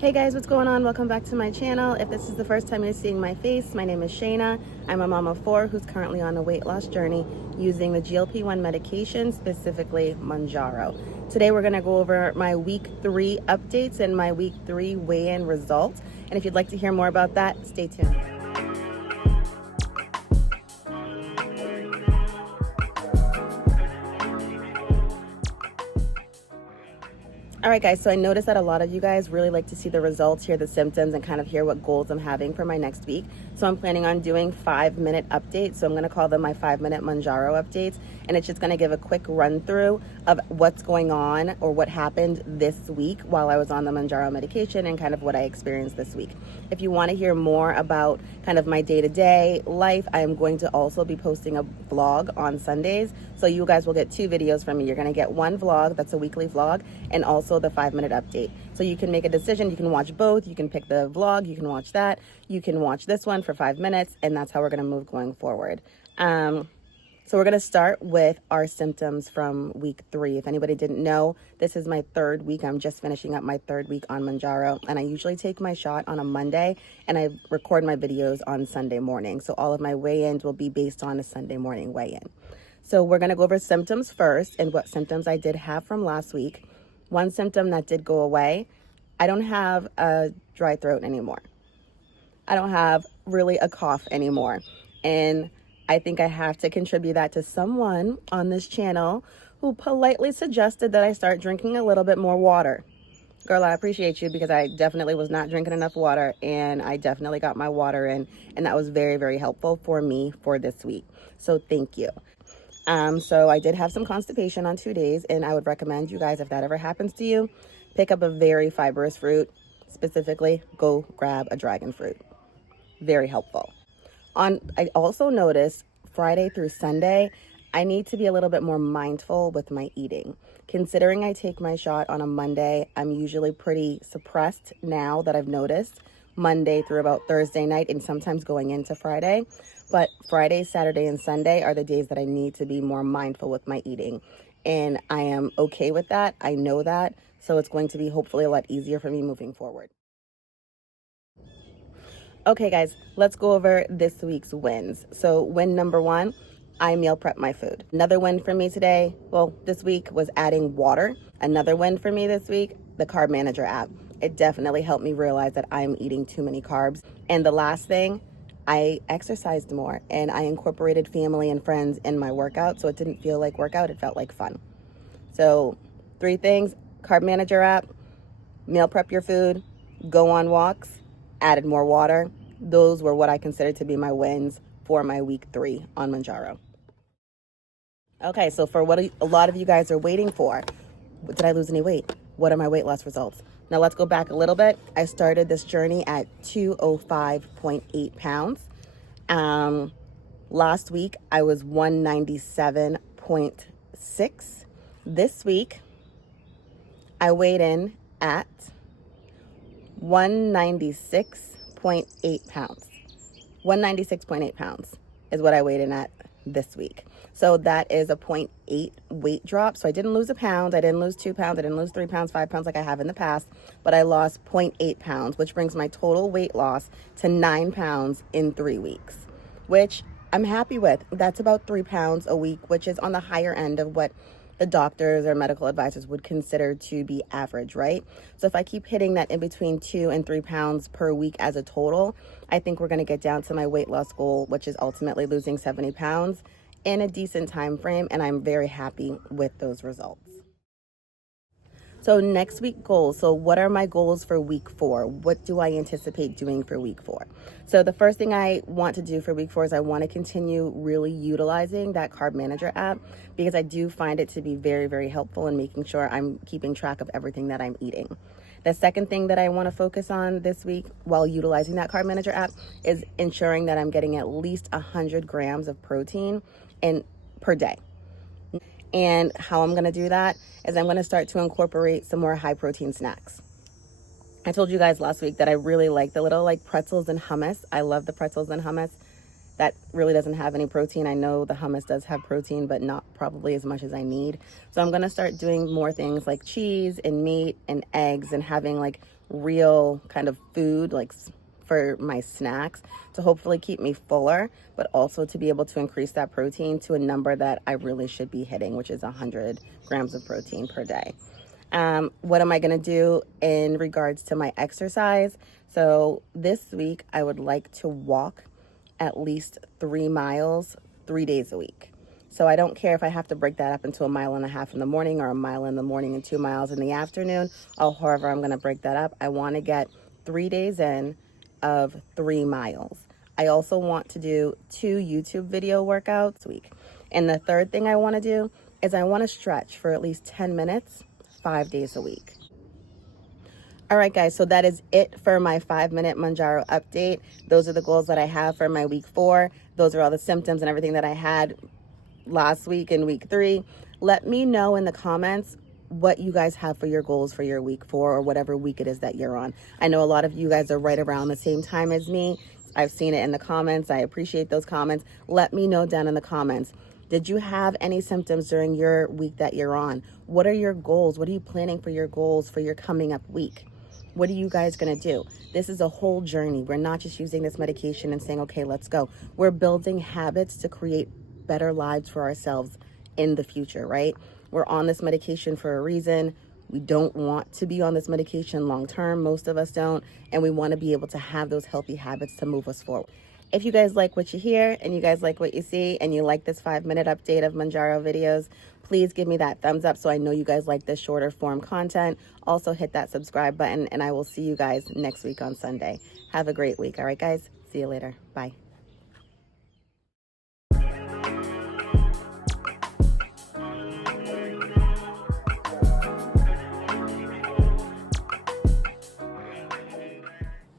Hey guys, what's going on? Welcome back to my channel. If this is the first time you're seeing my face, my name is Shayna. I'm a mom of 4 who's currently on a weight loss journey using the GLP-1 medication, specifically Mounjaro. Today we're going to go over my week 3 updates and my week 3 weigh-in results. And if you'd like to hear more about that, stay tuned. All right, guys, so I noticed that a lot of you guys really like to see the results, hear the symptoms, and kind of hear what goals I'm having for my next week. So I'm planning on doing 5-minute updates. So I'm going to call them my 5-minute Mounjaro updates. And it's just going to give a quick run through of what's going on or what happened this week while I was on the Mounjaro medication and kind of what I experienced this week. If you want to hear more about kind of my day-to-day life, I am going to also be posting a vlog on Sundays. So you guys will get 2 videos from me. You're going to get one vlog, that's a weekly vlog, and also the 5-minute update. So you can make a decision. You can watch both. You can pick the vlog. You can watch that. You can watch this one for 5 minutes, and that's how we're going to move going forward. So we're going to start with our symptoms from week 3. If anybody didn't know, this is my 3rd week. I'm just finishing up my 3rd week on Mounjaro, and I usually take my shot on a Monday, and I record my videos on Sunday morning. So all of my weigh-ins will be based on a Sunday morning weigh-in. So we're going to go over symptoms first and what symptoms I did have from last week. One symptom that did go away, I don't have a dry throat anymore. I don't have really a cough anymore. And I think I have to contribute that to someone on this channel who politely suggested that I start drinking a little bit more water. Girl, I appreciate you because I definitely was not drinking enough water, and I definitely got my water in, and that was very, very helpful for me for this week. So thank you. So I did have some constipation on 2 days, and I would recommend you guys, if that ever happens to you, pick up a very fibrous fruit. Specifically, go grab a dragon fruit. Very helpful. I also noticed Friday through Sunday, I need to be a little bit more mindful with my eating. Considering I take my shot on a Monday, I'm usually pretty suppressed now that I've noticed. Monday through about Thursday night and sometimes going into Friday. But Friday, Saturday, and Sunday are the days that I need to be more mindful with my eating. And I am okay with that. I know that. So it's going to be hopefully a lot easier for me moving forward. Okay, guys, let's go over this week's wins. So win number 1, I meal prep my food. Another win for me today, well, this week was adding water. Another win for me this week, the Carb Manager app. It definitely helped me realize that I'm eating too many carbs. And the last thing, I exercised more and I incorporated family and friends in my workout. So it didn't feel like workout, it felt like fun. So 3 things, Carb Manager app, meal prep your food, go on walks, added more water. Those were what I considered to be my wins for my week 3 on Mounjaro. Okay, so for what a lot of you guys are waiting for, did I lose any weight? What are my weight loss results? Now let's go back a little bit. I started this journey at 205.8 pounds. Last week I was 197.6. This week I weighed in at 196.8 pounds. 196.8 pounds is what I weighed in at this week. So that is a 0.8 weight drop. So I didn't lose a pound. I didn't lose 2 pounds. I didn't lose 3 pounds, 5 pounds like I have in the past, but I lost 0.8 pounds, which brings my total weight loss to 9 pounds in 3 weeks, which I'm happy with. That's about 3 pounds a week, which is on the higher end of what the doctors or medical advisors would consider to be average, right? So if I keep hitting that in between 2 and 3 pounds per week as a total, I think we're going to get down to my weight loss goal, which is ultimately losing 70 pounds in a decent time frame, and I'm very happy with those results. So next week goals. So what are my goals for week 4? What do I anticipate doing for week 4? So the first thing I want to do for week 4 is I want to continue really utilizing that Carb Manager app because I do find it to be very, very helpful in making sure I'm keeping track of everything that I'm eating. The second thing that I want to focus on this week while utilizing that Carb Manager app is ensuring that I'm getting at least 100 grams of protein per day. And how I'm going to do that is I'm going to start to incorporate some more high protein snacks. I told you guys last week that I really like the little pretzels and hummus. I love the pretzels and hummus. that really doesn't have any protein. I know the hummus does have protein, but not probably as much as I need. So I'm gonna start doing more things like cheese and meat and eggs, and having like real kind of food, like for my snacks, to hopefully keep me fuller, but also to be able to increase that protein to a number that I really should be hitting, which is 100 grams of protein per day. What am I going to do in regards to my exercise? So this week, I would like to walk at least 3 miles 3 days a week. So I don't care if I have to break that up into 1.5 miles in the morning, or 1 mile in the morning and 2 miles in the afternoon, or however I'm going to break that up. I want to get 3 days in of 3 miles. I also want to do 2 YouTube video workouts a week. And the third thing I want to do is I want to stretch for at least 10 minutes, 5 days a week. All right, guys, so that is it for my 5-minute Mounjaro update. Those are the goals that I have for my week 4. Those are all the symptoms and everything that I had last week in week 3. Let me know in the comments what you guys have for your goals for your week 4, or whatever week it is that you're on. I know a lot of you guys are right around the same time as me. I've seen it in the comments. I appreciate those comments. Let me know down in the comments. Did you have any symptoms during your week that you're on? What are your goals? What are you planning for your goals for your coming up week? What are you guys going to do? This is a whole journey. We're not just using this medication and saying, okay, let's go. We're building habits to create better lives for ourselves in the future, right? We're on this medication for a reason. We don't want to be on this medication long term. Most of us don't. And we want to be able to have those healthy habits to move us forward. If you guys like what you hear, and you guys like what you see, and you like this 5-minute update of Mounjaro videos, please give me that thumbs up so I know you guys like this shorter form content. Also hit that subscribe button, and I will see you guys next week on Sunday. Have a great week. All right, guys. See you later. Bye.